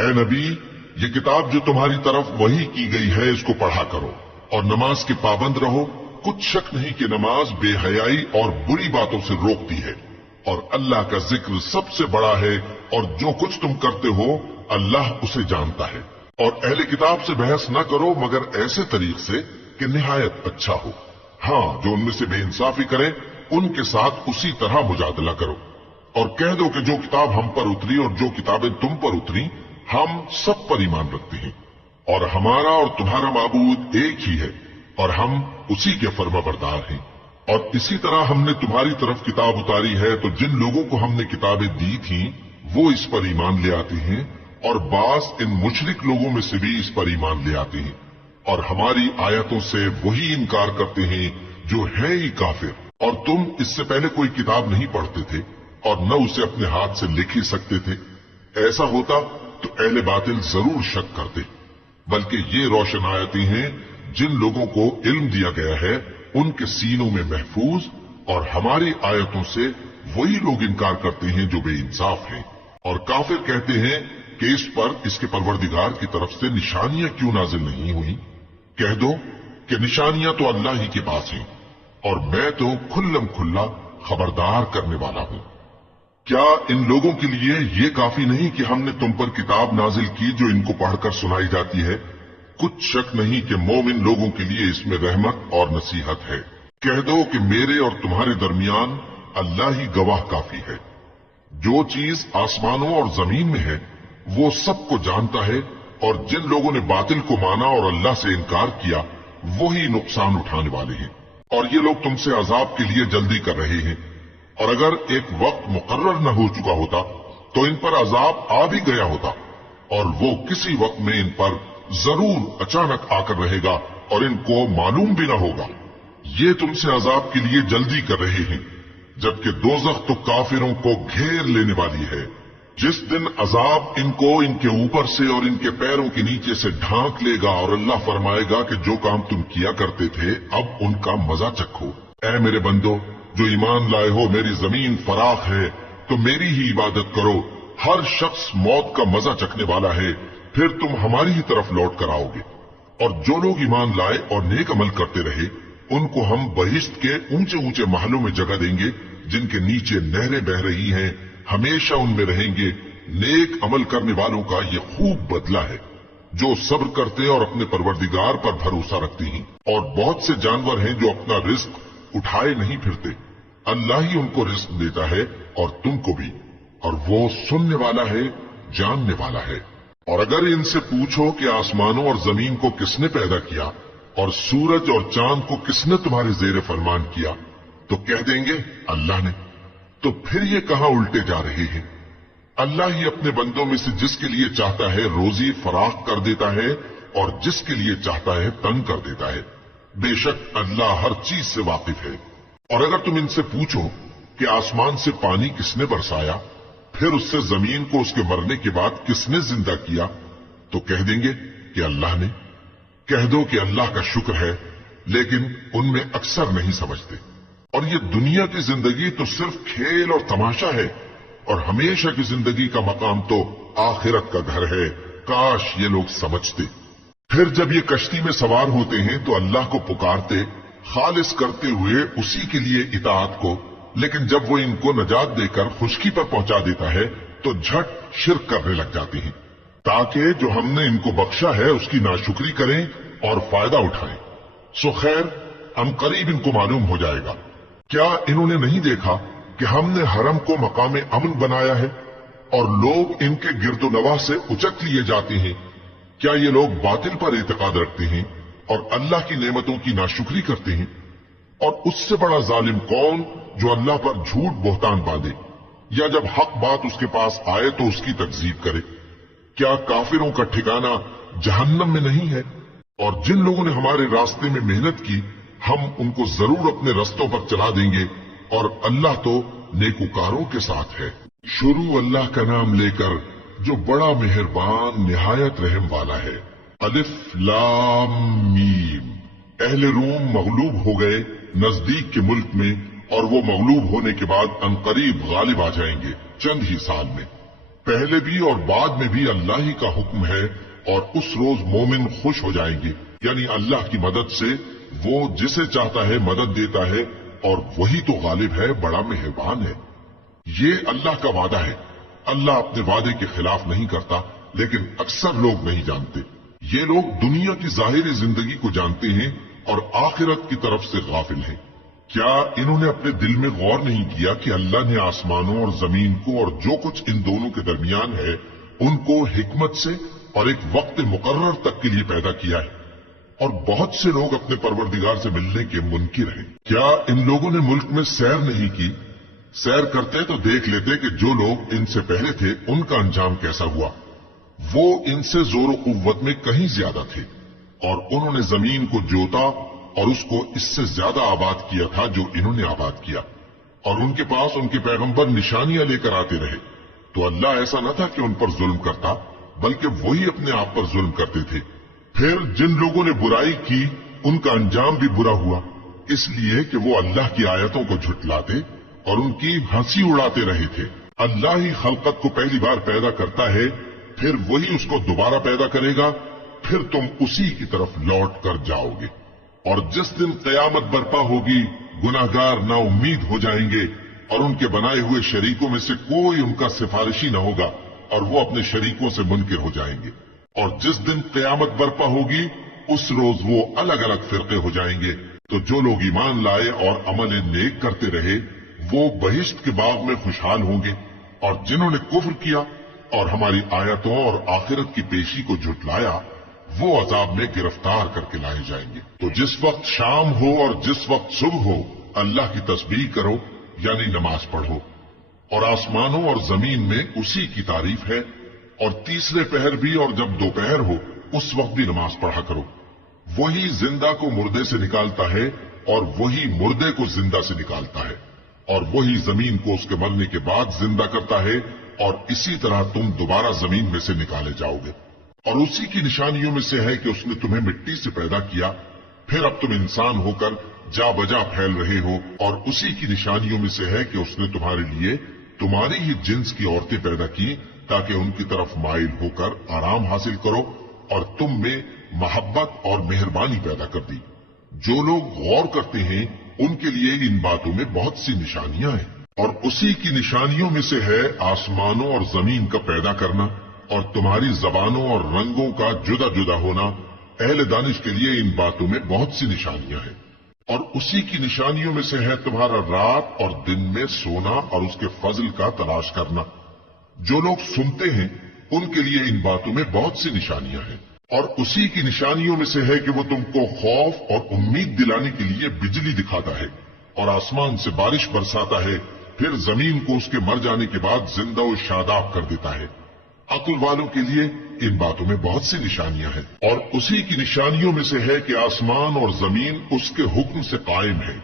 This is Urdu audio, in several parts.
اے نبی، یہ کتاب جو تمہاری طرف وحی کی گئی ہے اس کو پڑھا کرو اور نماز کے پابند رہو۔ کچھ شک نہیں کہ نماز بے حیائی اور بری باتوں سے روکتی ہے، اور اللہ کا ذکر سب سے بڑا ہے، اور جو کچھ تم کرتے ہو اللہ اسے جانتا ہے۔ اور اہل کتاب سے بحث نہ کرو مگر ایسے طریق سے کہ نہایت اچھا ہو۔ ہاں، جو ان میں سے بے انصافی کرے ان کے ساتھ اسی طرح مجادلہ کرو، اور کہہ دو کہ جو کتاب ہم پر اتری اور جو کتابیں تم پر اتری ہم سب پر ایمان رکھتے ہیں، اور ہمارا اور تمہارا معبود ایک ہی ہے، اور ہم اسی کے فرما بردار ہیں۔ اور اسی طرح ہم نے تمہاری طرف کتاب اتاری ہے تو جن لوگوں کو ہم نے کتابیں دی تھیں وہ اس پر ایمان لے آتے ہیں، اور بعض ان مشرک لوگوں میں سے بھی اس پر ایمان لے آتے ہیں، اور ہماری آیتوں سے وہی انکار کرتے ہیں جو ہے ہی کافر۔ اور تم اس سے پہلے کوئی کتاب نہیں پڑھتے تھے اور نہ اسے اپنے ہاتھ سے لکھ ہی سکتے تھے۔ ایسا ہوتا تو اہل باطل ضرور شک کرتے، بلکہ یہ روشن آیتیں ہیں جن لوگوں کو علم دیا گیا ہے ان کے سینوں میں محفوظ، اور ہماری آیتوں سے وہی لوگ انکار کرتے ہیں جو بے انصاف ہیں۔ اور کافر کہتے ہیں کہ اس پر اس کے پروردگار کی طرف سے نشانیاں کیوں نازل نہیں ہوئی؟ کہہ دو کہ نشانیاں تو اللہ ہی کے پاس ہیں، اور میں تو کھلم کھلا خبردار کرنے والا ہوں۔ کیا ان لوگوں کے لیے یہ کافی نہیں کہ ہم نے تم پر کتاب نازل کی جو ان کو پڑھ کر سنائی جاتی ہے؟ کچھ شک نہیں کہ مومن لوگوں کے لیے اس میں رحمت اور نصیحت ہے۔ کہہ دو کہ میرے اور تمہارے درمیان اللہ ہی گواہ کافی ہے۔ جو چیز آسمانوں اور زمین میں ہے وہ سب کو جانتا ہے، اور جن لوگوں نے باطل کو مانا اور اللہ سے انکار کیا وہی نقصان اٹھانے والے ہیں۔ اور یہ لوگ تم سے عذاب کے لیے جلدی کر رہے ہیں، اور اگر ایک وقت مقرر نہ ہو چکا ہوتا تو ان پر عذاب آ بھی گیا ہوتا، اور وہ کسی وقت میں ان پر ضرور اچانک آ کر رہے گا اور ان کو معلوم بھی نہ ہوگا۔ یہ تم سے عذاب کے لیے جلدی کر رہے ہیں، جبکہ دوزخ تو کافروں کو گھیر لینے والی ہے۔ جس دن عذاب ان کو ان کے اوپر سے اور ان کے پیروں کے نیچے سے ڈھانک لے گا، اور اللہ فرمائے گا کہ جو کام تم کیا کرتے تھے اب ان کا مزہ چکھو۔ اے میرے بندو جو ایمان لائے ہو، میری زمین فراخ ہے تو میری ہی عبادت کرو۔ ہر شخص موت کا مزہ چکھنے والا ہے، پھر تم ہماری ہی طرف لوٹ کر آؤ گے۔ اور جو لوگ ایمان لائے اور نیک عمل کرتے رہے ان کو ہم بہشت کے اونچے اونچے محلوں میں جگہ دیں گے جن کے نیچے نہریں بہ رہی ہیں، ہمیشہ ان میں رہیں گے۔ نیک عمل کرنے والوں کا یہ خوب بدلہ ہے جو صبر کرتے اور اپنے پروردگار پر بھروسہ رکھتے ہیں۔ اور بہت سے جانور ہیں جو اپنا رزق اٹھائے نہیں پھرتے، اللہ ہی ان کو رزق دیتا ہے اور تم کو بھی، اور وہ سننے والا ہے، جاننے والا ہے۔ اور اگر ان سے پوچھو کہ آسمانوں اور زمین کو کس نے پیدا کیا اور سورج اور چاند کو کس نے تمہارے زیر فرمان کیا تو کہہ دیں گے اللہ نے۔ تو پھر یہ کہاں الٹے جا رہے ہیں؟ اللہ ہی اپنے بندوں میں سے جس کے لیے چاہتا ہے روزی فراخ کر دیتا ہے اور جس کے لیے چاہتا ہے تنگ کر دیتا ہے۔ بے شک اللہ ہر چیز سے واقف ہے۔ اور اگر تم ان سے پوچھو کہ آسمان سے پانی کس نے برسایا پھر اس سے زمین کو اس کے مرنے کے بعد کس نے زندہ کیا تو کہہ دیں گے کہ اللہ نے۔ کہہ دو کہ اللہ کا شکر ہے، لیکن ان میں اکثر نہیں سمجھتے۔ اور یہ دنیا کی زندگی تو صرف کھیل اور تماشا ہے، اور ہمیشہ کی زندگی کا مقام تو آخرت کا گھر ہے۔ کاش یہ لوگ سمجھتے۔ پھر جب یہ کشتی میں سوار ہوتے ہیں تو اللہ کو پکارتے خالص کرتے ہوئے اسی کے لیے اطاعت کو، لیکن جب وہ ان کو نجات دے کر خشکی پر پہنچا دیتا ہے تو جھٹ شرک کرنے لگ جاتے ہیں، تاکہ جو ہم نے ان کو بخشا ہے اس کی ناشکری کریں اور فائدہ اٹھائیں۔ سو خیر ہم قریب ان کو معلوم ہو جائے گا۔ کیا انہوں نے نہیں دیکھا کہ ہم نے حرم کو مقام امن بنایا ہے اور لوگ ان کے گرد و نواح سے اچک لیے جاتے ہیں؟ کیا یہ لوگ باطل پر اعتقاد رکھتے ہیں اور اللہ کی نعمتوں کی ناشکری کرتے ہیں؟ اور اس سے بڑا ظالم کون جو اللہ پر جھوٹ بہتان باندھے یا جب حق بات اس کے پاس آئے تو اس کی تکذیب کرے؟ کیا کافروں کا ٹھکانہ جہنم میں نہیں ہے؟ اور جن لوگوں نے ہمارے راستے میں محنت کی ہم ان کو ضرور اپنے رستوں پر چلا دیں گے، اور اللہ تو نیکوکاروں کے ساتھ ہے۔ شروع اللہ کا نام لے کر جو بڑا مہربان نہایت رحم والا ہے۔ الف لام میم۔ اہل روم مغلوب ہو گئے نزدیک کے ملک میں، اور وہ مغلوب ہونے کے بعد عنقریب غالب آ جائیں گے چند ہی سال میں۔ پہلے بھی اور بعد میں بھی اللہ ہی کا حکم ہے، اور اس روز مومن خوش ہو جائیں گے، یعنی اللہ کی مدد سے وہ جسے چاہتا ہے مدد دیتا ہے، اور وہی تو غالب ہے، بڑا مہربان ہے۔ یہ اللہ کا وعدہ ہے، اللہ اپنے وعدے کے خلاف نہیں کرتا، لیکن اکثر لوگ نہیں جانتے۔ یہ لوگ دنیا کی ظاہری زندگی کو جانتے ہیں اور آخرت کی طرف سے غافل ہیں۔ کیا انہوں نے اپنے دل میں غور نہیں کیا کہ اللہ نے آسمانوں اور زمین کو اور جو کچھ ان دونوں کے درمیان ہے ان کو حکمت سے اور ایک وقت مقرر تک کے لیے پیدا کیا ہے، اور بہت سے لوگ اپنے پروردگار سے ملنے کے منکر ہیں۔ کیا ان لوگوں نے ملک میں سیر نہیں کی؟ سیر کرتے تو دیکھ لیتے کہ جو لوگ ان سے پہلے تھے ان کا انجام کیسا ہوا۔ وہ ان سے زور و قوت میں کہیں زیادہ تھے، اور انہوں نے زمین کو جوتا اور اس کو اس سے زیادہ آباد کیا تھا جو انہوں نے آباد کیا، اور ان کے پاس ان کے پیغمبر نشانیاں لے کر آتے رہے، تو اللہ ایسا نہ تھا کہ ان پر ظلم کرتا، بلکہ وہی اپنے آپ پر ظلم کرتے تھے۔ پھر جن لوگوں نے برائی کی ان کا انجام بھی برا ہوا، اس لیے کہ وہ اللہ کی آیتوں کو جھٹلاتے اور ان کی ہنسی اڑاتے رہے تھے۔ اللہ ہی خلقت کو پہلی بار پیدا کرتا ہے، پھر وہی اس کو دوبارہ پیدا کرے گا، پھر تم اسی کی طرف لوٹ کر جاؤ گے۔ اور جس دن قیامت برپا ہوگی گناہگار نا امید ہو جائیں گے، اور ان کے بنائے ہوئے شریکوں میں سے کوئی ان کا سفارشی نہ ہوگا، اور وہ اپنے شریکوں سے منکر ہو جائیں گے۔ اور جس دن قیامت برپا ہوگی اس روز وہ الگ الگ فرقے ہو جائیں گے، تو جو لوگ ایمان لائے اور عمل نیک کرتے رہے وہ بہشت کے باغ میں خوشحال ہوں گے، اور جنہوں نے کفر کیا اور ہماری آیتوں اور آخرت کی پیشی کو جھٹلایا وہ عذاب میں گرفتار کر کے لائے جائیں گے۔ تو جس وقت شام ہو اور جس وقت صبح ہو اللہ کی تسبیح کرو، یعنی نماز پڑھو، اور آسمانوں اور زمین میں اسی کی تعریف ہے، اور تیسرے پہر بھی اور جب دوپہر ہو اس وقت بھی نماز پڑھا کرو۔ وہی زندہ کو مردے سے نکالتا ہے اور وہی مردے کو زندہ سے نکالتا ہے، اور وہی زمین کو اس کے مرنے کے بعد زندہ کرتا ہے، اور اسی طرح تم دوبارہ زمین میں سے نکالے جاؤ گے۔ اور اسی کی نشانیوں میں سے ہے کہ اس نے تمہیں مٹی سے پیدا کیا، پھر اب تم انسان ہو کر جا بجا پھیل رہے ہو، اور اسی کی نشانیوں میں سے ہے کہ اس نے تمہارے لیے تمہاری ہی جنس کی عورتیں پیدا کی تاکہ ان کی طرف مائل ہو کر آرام حاصل کرو، اور تم میں محبت اور مہربانی پیدا کر دی۔ جو لوگ غور کرتے ہیں ان کے لیے ان باتوں میں بہت سی نشانیاں ہیں۔ اور اسی کی نشانیوں میں سے ہے آسمانوں اور زمین کا پیدا کرنا، اور تمہاری زبانوں اور رنگوں کا جدا جدا ہونا۔ اہل دانش کے لیے ان باتوں میں بہت سی نشانیاں ہیں۔ اور اسی کی نشانیوں میں سے ہے تمہارا رات اور دن میں سونا اور اس کے فضل کا تلاش کرنا۔ جو لوگ سنتے ہیں ان کے لیے ان باتوں میں بہت سی نشانیاں ہیں۔ اور اسی کی نشانیوں میں سے ہے کہ وہ تم کو خوف اور امید دلانے کے لیے بجلی دکھاتا ہے، اور آسمان سے بارش برساتا ہے، پھر زمین کو اس کے مر جانے کے بعد زندہ و شاداب کر دیتا ہے۔ عقل والوں کے لیے ان باتوں میں بہت سی نشانیاں ہیں۔ اور اسی کی نشانیوں میں سے ہے کہ آسمان اور زمین اس کے حکم سے قائم ہے،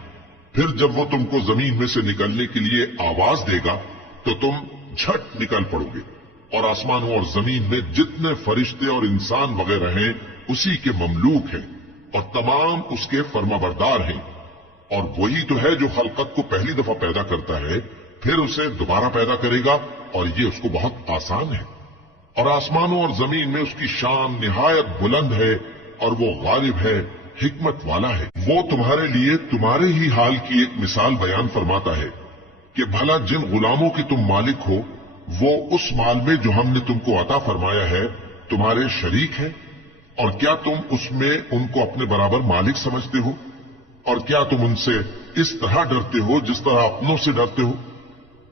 پھر جب وہ تم کو زمین میں سے نکلنے کے لیے آواز دے گا تو تم جھٹ نکل پڑو گے۔ اور آسمانوں اور زمین میں جتنے فرشتے اور انسان وغیرہ ہیں اسی کے مملوک ہیں، اور تمام اس کے فرما بردار ہیں۔ اور وہی تو ہے جو خلقت کو پہلی دفعہ پیدا کرتا ہے، پھر اسے دوبارہ پیدا کرے گا، اور یہ اس کو بہت آسان ہے۔ اور آسمانوں اور زمین میں اس کی شان نہایت بلند ہے، اور وہ غالب ہے، حکمت والا ہے۔ وہ تمہارے لیے تمہارے ہی حال کی ایک مثال بیان فرماتا ہے کہ بھلا جن غلاموں کے تم مالک ہو وہ اس مال میں جو ہم نے تم کو عطا فرمایا ہے تمہارے شریک ہیں، اور کیا تم اس میں ان کو اپنے برابر مالک سمجھتے ہو؟ اور کیا تم ان سے اس طرح ڈرتے ہو جس طرح اپنوں سے ڈرتے ہو؟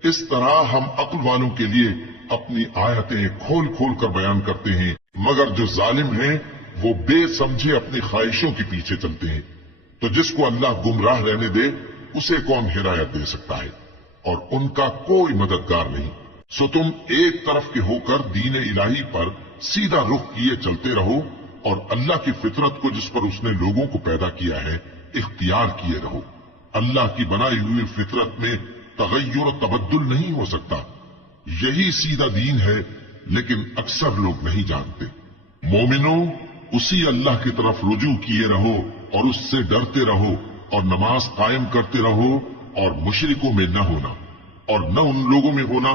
اس طرح ہم عقل والوں کے لیے اپنی آیتیں کھول کھول کر بیان کرتے ہیں، مگر جو ظالم ہیں وہ بے سمجھے اپنی خواہشوں کے پیچھے چلتے ہیں۔ تو جس کو اللہ گمراہ رہنے دے اسے کون ہدایت دے سکتا ہے، اور ان کا کوئی مددگار نہیں۔ سو تم ایک طرف کے ہو کر دین الہی پر سیدھا رخ کیے چلتے رہو، اور اللہ کی فطرت کو جس پر اس نے لوگوں کو پیدا کیا ہے اختیار کیے رہو۔ اللہ کی بنائی ہوئی فطرت میں تغیر و تبدل نہیں ہو سکتا۔ یہی سیدھا دین ہے، لیکن اکثر لوگ نہیں جانتے۔ مومنوں، اسی اللہ کی طرف رجوع کیے رہو اور اس سے ڈرتے رہو، اور نماز قائم کرتے رہو، اور مشرکوں میں نہ ہونا، اور نہ ان لوگوں میں ہونا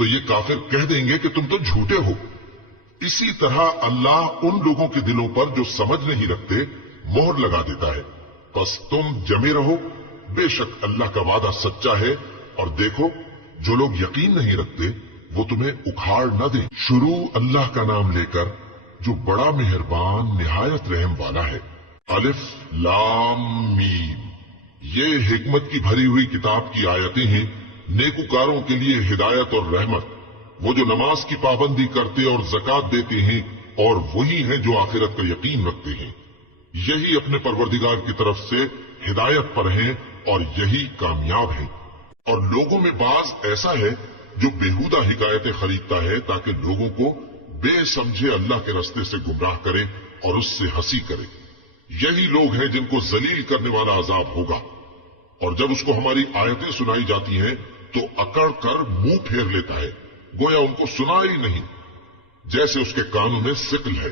تو یہ کافر کہہ دیں گے کہ تم تو جھوٹے ہو۔ اسی طرح اللہ ان لوگوں کے دلوں پر جو سمجھ نہیں رکھتے مہر لگا دیتا ہے۔ بس تم جمے رہو، بے شک اللہ کا وعدہ سچا ہے، اور دیکھو جو لوگ یقین نہیں رکھتے وہ تمہیں اکھاڑ نہ دیں۔ شروع اللہ کا نام لے کر جو بڑا مہربان نہایت رحم والا ہے۔ الف لام میم، یہ حکمت کی بھری ہوئی کتاب کی آیتیں ہیں، نیکوکاروں کے لیے ہدایت اور رحمت، وہ جو نماز کی پابندی کرتے اور زکوٰۃ دیتے ہیں، اور وہی ہیں جو آخرت کا یقین رکھتے ہیں، یہی اپنے پروردگار کی طرف سے ہدایت پر ہیں اور یہی کامیاب ہیں۔ اور لوگوں میں بعض ایسا ہے جو بیہودہ حکایتیں خریدتا ہے تاکہ لوگوں کو بے سمجھے اللہ کے رستے سے گمراہ کرے اور اس سے ہنسی کرے۔ یہی لوگ ہیں جن کو ذلیل کرنے والا عذاب ہوگا، اور جب اس کو ہماری آیتیں سنائی جاتی ہیں تو اکڑ کر منہ پھیر لیتا ہے، گویا ان کو سنا ہی نہیں، جیسے اس کے کانوں میں ثقل ہے۔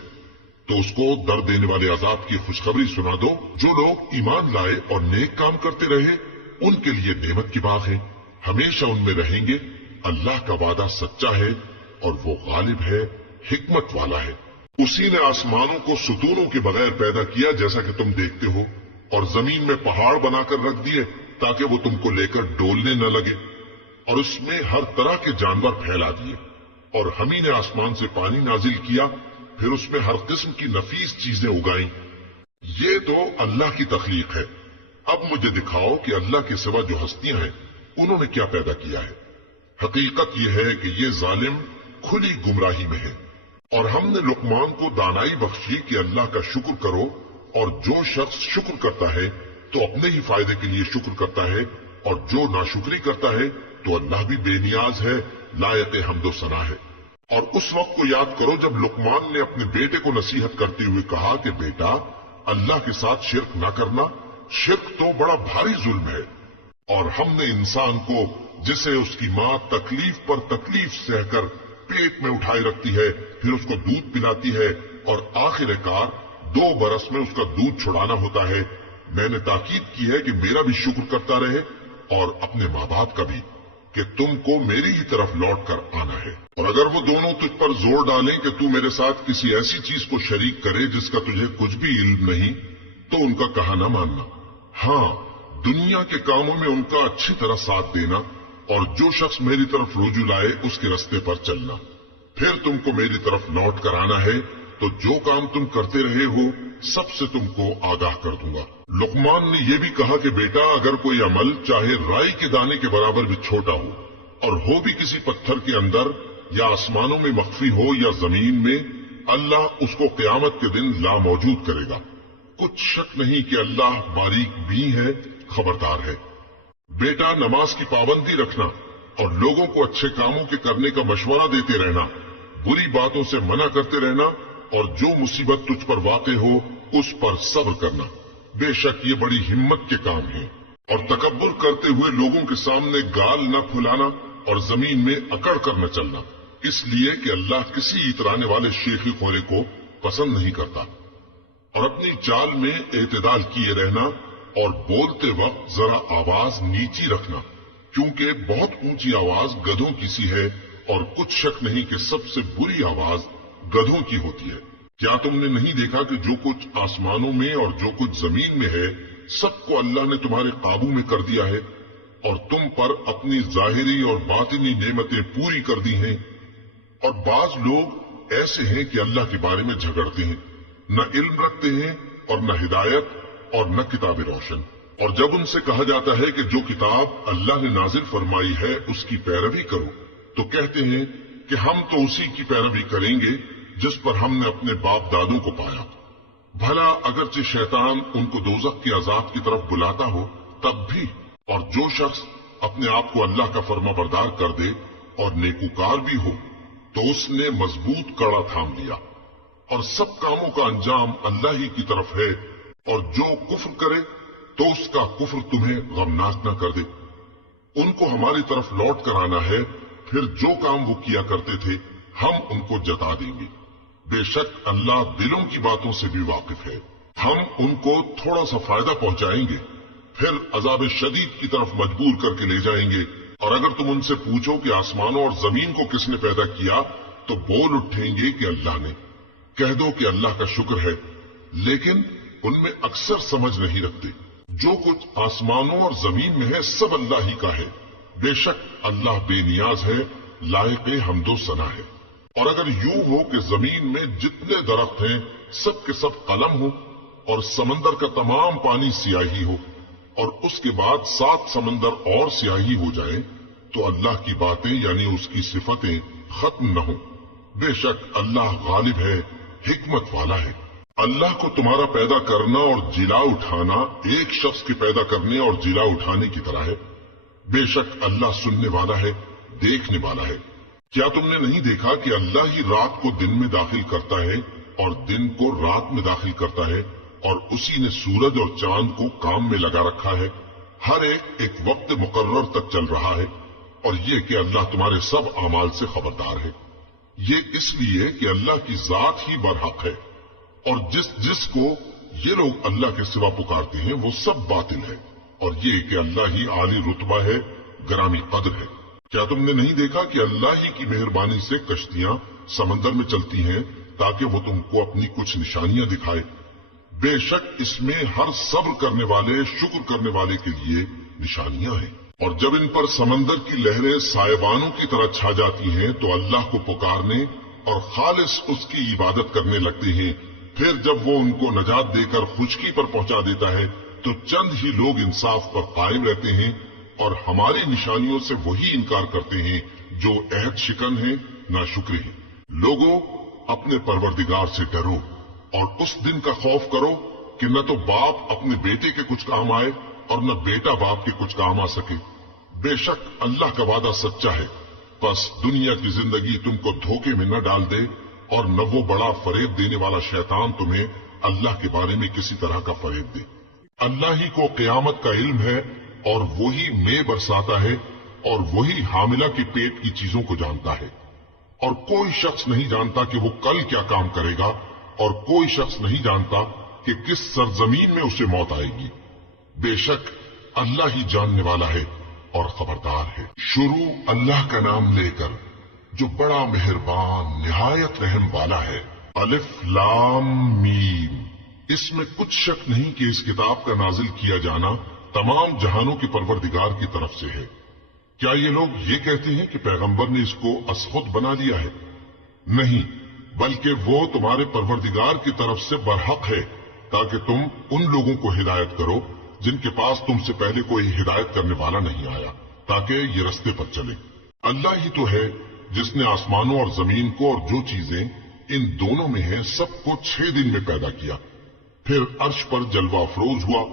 تو اس کو درد دینے والے عذاب کی خوشخبری سنا دو۔ جو لوگ ایمان لائے اور نیک کام کرتے رہے ان کے لیے نعمت کی باغ ہے، ہمیشہ ان میں رہیں گے۔ اللہ کا وعدہ سچا ہے اور وہ غالب ہے، حکمت والا ہے۔ اسی نے آسمانوں کو ستونوں کے بغیر پیدا کیا جیسا کہ تم دیکھتے ہو، اور زمین میں پہاڑ بنا کر رکھ دیے تاکہ وہ تم کو لے کر ڈولنے نہ لگے، اور اس میں ہر طرح کے جانور پھیلا دیے۔ اور ہم ہی نے آسمان سے پانی نازل کیا، پھر اس میں ہر قسم کی نفیس چیزیں اگائیں۔ یہ تو اللہ کی تخلیق ہے۔ اب مجھے دکھاؤ کہ اللہ کے سوا جو ہستیاں ہیں انہوں نے کیا پیدا کیا ہے۔ حقیقت یہ ہے کہ یہ ظالم کھلی گمراہی میں ہے۔ اور ہم نے لقمان کو دانائی بخشی کہ اللہ کا شکر کرو، اور جو شخص شکر کرتا ہے تو اپنے ہی فائدے کے لیے شکر کرتا ہے، اور جو ناشکری کرتا ہے تو اللہ بھی بے نیاز ہے، لائق حمد و ثنا ہے۔ اور اس وقت کو یاد کرو جب لقمان نے اپنے بیٹے کو نصیحت کرتے ہوئے کہا کہ بیٹا، اللہ کے ساتھ شرک نہ کرنا، شرک تو بڑا بھاری ظلم ہے۔ اور ہم نے انسان کو جسے اس کی ماں تکلیف پر تکلیف سہ کر پیٹ میں اٹھائے رکھتی ہے، پھر اس کو دودھ پلاتی ہے، اور آخر کار 2 برس میں اس کا دودھ چھڑانا ہوتا ہے، میں نے تاکید کی ہے کہ میرا بھی شکر کرتا رہے اور اپنے ماں باپ کا بھی، کہ تم کو میری ہی طرف لوٹ کر آنا ہے۔ اور اگر وہ دونوں تجھ پر زور ڈالیں کہ تو میرے ساتھ کسی ایسی چیز کو شریک کرے جس کا تجھے کچھ بھی علم نہیں، تو ان کا کہا نہ ماننا۔ ہاں، دنیا کے کاموں میں ان کا اچھی طرح ساتھ دینا، اور جو شخص میری طرف رجوع لائے اس کے رستے پر چلنا۔ پھر تم کو میری طرف لوٹ کر آنا ہے، تو جو کام تم کرتے رہے ہو سب سے تم کو آگاہ کر دوں گا۔ لقمان نے یہ بھی کہا کہ بیٹا، اگر کوئی عمل چاہے رائی کے دانے کے برابر بھی چھوٹا ہو، اور ہو بھی کسی پتھر کے اندر یا آسمانوں میں مخفی ہو یا زمین میں، اللہ اس کو قیامت کے دن لاموجود کرے گا۔ کچھ شک نہیں کہ اللہ باریک بھی ہے، خبردار ہے۔ بیٹا، نماز کی پابندی رکھنا اور لوگوں کو اچھے کاموں کے کرنے کا مشورہ دیتے رہنا، بری باتوں سے منع کرتے رہنا، اور جو مصیبت تجھ پر واقع ہو اس پر صبر کرنا، بے شک یہ بڑی ہمت کے کام ہیں۔ اور تکبر کرتے ہوئے لوگوں کے سامنے گال نہ پھلانا اور زمین میں اکڑ کر نہ چلنا، اس لیے کہ اللہ کسی اترانے والے شیخی خورے کو پسند نہیں کرتا۔ اور اپنی چال میں اعتدال کیے رہنا، اور بولتے وقت ذرا آواز نیچی رکھنا، کیونکہ بہت اونچی آواز گدھوں کی سی ہے، اور کچھ شک نہیں کہ سب سے بری آواز گدھوں کی ہوتی ہے۔ کیا تم نے نہیں دیکھا کہ جو کچھ آسمانوں میں اور جو کچھ زمین میں ہے سب کو اللہ نے تمہارے قابو میں کر دیا ہے، اور تم پر اپنی ظاہری اور باطنی نعمتیں پوری کر دی ہیں۔ اور بعض لوگ ایسے ہیں کہ اللہ کے بارے میں جھگڑتے ہیں، نہ علم رکھتے ہیں اور نہ ہدایت اور نہ کتاب روشن۔ اور جب ان سے کہا جاتا ہے کہ جو کتاب اللہ نے نازل فرمائی ہے اس کی پیروی کرو، تو کہتے ہیں کہ ہم تو اسی کی پیروی کریں گے جس پر ہم نے اپنے باپ دادوں کو پایا۔ بھلا اگرچہ شیطان ان کو دوزخ کے عذاب کی طرف بلاتا ہو تب بھی۔ اور جو شخص اپنے آپ کو اللہ کا فرما بردار کر دے اور نیکوکار بھی ہو تو اس نے مضبوط کڑا تھام لیا، اور سب کاموں کا انجام اللہ ہی کی طرف ہے۔ اور جو کفر کرے تو اس کا کفر تمہیں غمناک نہ کر دے۔ ان کو ہماری طرف لوٹ کر آنا ہے، پھر جو کام وہ کیا کرتے تھے ہم ان کو جتا دیں گے۔ بے شک اللہ دلوں کی باتوں سے بھی واقف ہے۔ ہم ان کو تھوڑا سا فائدہ پہنچائیں گے، پھر عذاب شدید کی طرف مجبور کر کے لے جائیں گے، اور اگر تم ان سے پوچھو کہ آسمانوں اور زمین کو کس نے پیدا کیا تو بول اٹھیں گے کہ اللہ نے۔ کہہ دو کہ اللہ کا شکر ہے، لیکن ان میں اکثر سمجھ نہیں رکھتے۔ جو کچھ آسمانوں اور زمین میں ہے سب اللہ ہی کا ہے، بے شک اللہ بے نیاز ہے، لائق حمد و ثنا ہے۔ اور اگر یوں ہو کہ زمین میں جتنے درخت ہیں سب کے سب قلم ہو اور سمندر کا تمام پانی سیاہی ہو اور اس کے بعد 7 سمندر اور سیاہی ہو جائیں تو اللہ کی باتیں یعنی اس کی صفتیں ختم نہ ہوں۔ بے شک اللہ غالب ہے، حکمت والا ہے۔ اللہ کو تمہارا پیدا کرنا اور جلا اٹھانا ایک شخص کے پیدا کرنے اور جلا اٹھانے کی طرح ہے۔ بے شک اللہ سننے والا ہے، دیکھنے والا ہے۔ کیا تم نے نہیں دیکھا کہ اللہ ہی رات کو دن میں داخل کرتا ہے اور دن کو رات میں داخل کرتا ہے، اور اسی نے سورج اور چاند کو کام میں لگا رکھا ہے، ہر ایک وقت مقرر تک چل رہا ہے، اور یہ کہ اللہ تمہارے سب اعمال سے خبردار ہے۔ یہ اس لیے کہ اللہ کی ذات ہی برحق ہے، اور جس کو یہ لوگ اللہ کے سوا پکارتے ہیں وہ سب باطل ہے، اور یہ کہ اللہ ہی عالی رتبہ ہے، گرامی قدر ہے۔ کیا تم نے نہیں دیکھا کہ اللہ ہی کی مہربانی سے کشتیاں سمندر میں چلتی ہیں تاکہ وہ تم کو اپنی کچھ نشانیاں دکھائے؟ بے شک اس میں ہر صبر کرنے والے، شکر کرنے والے کے لیے نشانیاں ہیں۔ اور جب ان پر سمندر کی لہریں سائبانوں کی طرح چھا جاتی ہیں تو اللہ کو پکارنے اور خالص اس کی عبادت کرنے لگتے ہیں، پھر جب وہ ان کو نجات دے کر خشکی پر پہنچا دیتا ہے تو چند ہی لوگ انصاف پر قائم رہتے ہیں، اور ہماری نشانیوں سے وہی انکار کرتے ہیں جو عہد شکن ہیں، ناشکر ہیں۔ لوگوں، اپنے پروردگار سے ڈرو اور اس دن کا خوف کرو کہ نہ تو باپ اپنے بیٹے کے کچھ کام آئے اور نہ بیٹا باپ کے کچھ کام آ سکے۔ بے شک اللہ کا وعدہ سچا ہے، بس دنیا کی زندگی تم کو دھوکے میں نہ ڈال دے، اور نہ وہ بڑا فریب دینے والا شیطان تمہیں اللہ کے بارے میں کسی طرح کا فریب دے۔ اللہ ہی کو قیامت کا علم ہے، اور وہی مے برساتا ہے، اور وہی حاملہ کے پیٹ کی چیزوں کو جانتا ہے، اور کوئی شخص نہیں جانتا کہ وہ کل کیا کام کرے گا، اور کوئی شخص نہیں جانتا کہ کس سرزمین میں اسے موت آئے گی۔ بے شک اللہ ہی جاننے والا ہے اور خبردار ہے۔ شروع اللہ کا نام لے کر جو بڑا مہربان نہایت رحم والا ہے۔ الف لام میم۔ اس میں کچھ شک نہیں کہ اس کتاب کا نازل کیا جانا تمام جہانوں کے پروردگار کی طرف سے ہے۔ کیا یہ لوگ یہ کہتے ہیں کہ پیغمبر نے اس کو از خود بنا لیا ہے؟ نہیں، بلکہ وہ تمہارے پروردگار کی طرف سے برحق ہے تاکہ تم ان لوگوں کو ہدایت کرو جن کے پاس تم سے پہلے کوئی ہدایت کرنے والا نہیں آیا، تاکہ یہ رستے پر چلے۔ اللہ ہی تو ہے جس نے آسمانوں اور زمین کو اور جو چیزیں ان دونوں میں ہیں سب کو 6 دن میں پیدا کیا، پھر عرش پر جلوہ افروز ہوا۔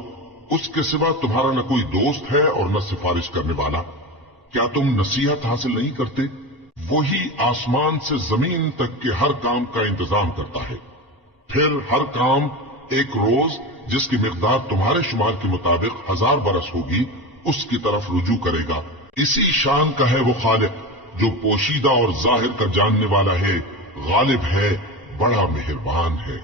اس کے سوا تمہارا نہ کوئی دوست ہے اور نہ سفارش کرنے والا۔ کیا تم نصیحت حاصل نہیں کرتے؟ وہی آسمان سے زمین تک کے ہر کام کا انتظام کرتا ہے، پھر ہر کام ایک روز جس کی مقدار تمہارے شمار کے مطابق 1000 برس ہوگی اس کی طرف رجوع کرے گا۔ اسی شان کا ہے وہ خالق جو پوشیدہ اور ظاہر کا جاننے والا ہے، غالب ہے، بڑا مہربان ہے۔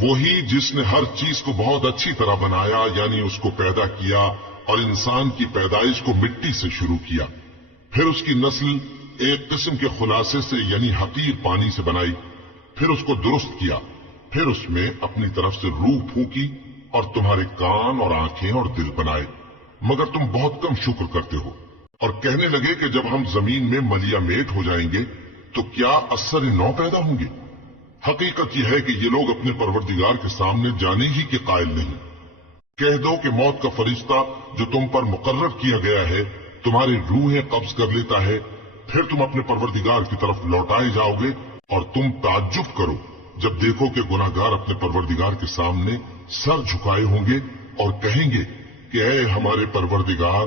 وہی جس نے ہر چیز کو بہت اچھی طرح بنایا، یعنی اس کو پیدا کیا اور انسان کی پیدائش کو مٹی سے شروع کیا، پھر اس کی نسل ایک قسم کے خلاصے سے یعنی حقیر پانی سے بنائی، پھر اس کو درست کیا، پھر اس میں اپنی طرف سے روح پھونکی اور تمہارے کان اور آنکھیں اور دل بنائے، مگر تم بہت کم شکر کرتے ہو۔ اور کہنے لگے کہ جب ہم زمین میں ملیا میٹ ہو جائیں گے تو کیا اثر نو پیدا ہوں گے؟ حقیقت یہ ہے کہ یہ لوگ اپنے پروردگار کے سامنے جانے ہی کے قائل نہیں۔ کہہ دو کہ موت کا فرشتہ جو تم پر مقرر کیا گیا ہے تمہاری روحیں قبض کر لیتا ہے، پھر تم اپنے پروردگار کی طرف لوٹائے جاؤ گے، اور تم تعجب کرو جب دیکھو کہ گناہگار اپنے پروردگار کے سامنے سر جھکائے ہوں گے اور کہیں گے کہ اے ہمارے پروردگار،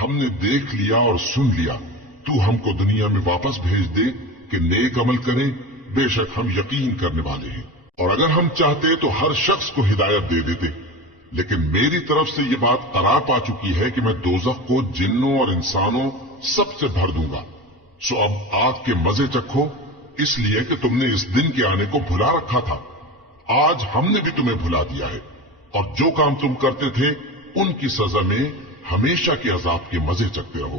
ہم نے دیکھ لیا اور سن لیا، تو ہم کو دنیا میں واپس بھیج دے کہ نیک عمل کریں، بے شک ہم یقین کرنے والے ہیں۔ اور اگر ہم چاہتے تو ہر شخص کو ہدایت دے دیتے، لیکن میری طرف سے یہ بات قرار پا چکی ہے کہ میں دوزخ کو جنوں اور انسانوں سب سے بھر دوں گا، سو اب آگ کے مزے چکھو، اس لیے کہ تم نے اس دن کے آنے کو بھلا رکھا تھا۔ آج ہم نے بھی تمہیں بھلا دیا ہے، اور جو کام تم کرتے تھے ان کی سزا میں ہمیشہ کے عذاب کے مزے چکتے رہو۔